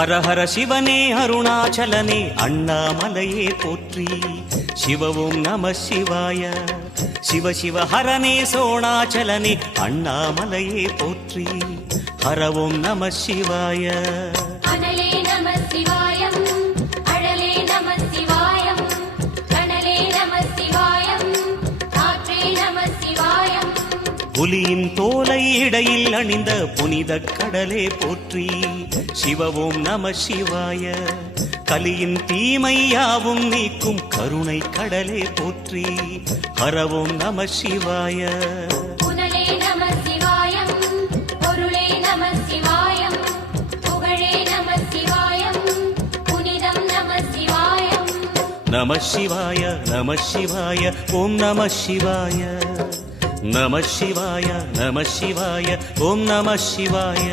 ஹர ஹர சிவனே அருணாச்சலனே அண்ணாமலையே போற்றி. சிவ ஓம் நம சிவாய. சிவ சிவ ஹரனே சோணாச்சலனே அண்ணாமலையே போற்றி. ஹர ஓம் நம சிவாய. அனலே நம சிவாயம், அழலே நம சிவாயம், கனலே நம சிவாயம், காற்றே நம சிவாயம். புலியின் தோலை இடையில் அணிந்த புனித கடலே போற்றி. சிவ ஓம் நம சிவாய. கலியின் தீமையாவும் நீக்கும் கருணை கடலே போற்றி. ஹர ஓம் நம சிவாய. புனலே நம சிவாயம், பொருளே நம சிவாயம், புகழே நம சிவாயம், புனிதம் நம சிவாயம். நம சிவாய நம சிவாய ஓம் நம சிவாய. நம சிவாய நம சிவாய ஓம் நம சிவாய.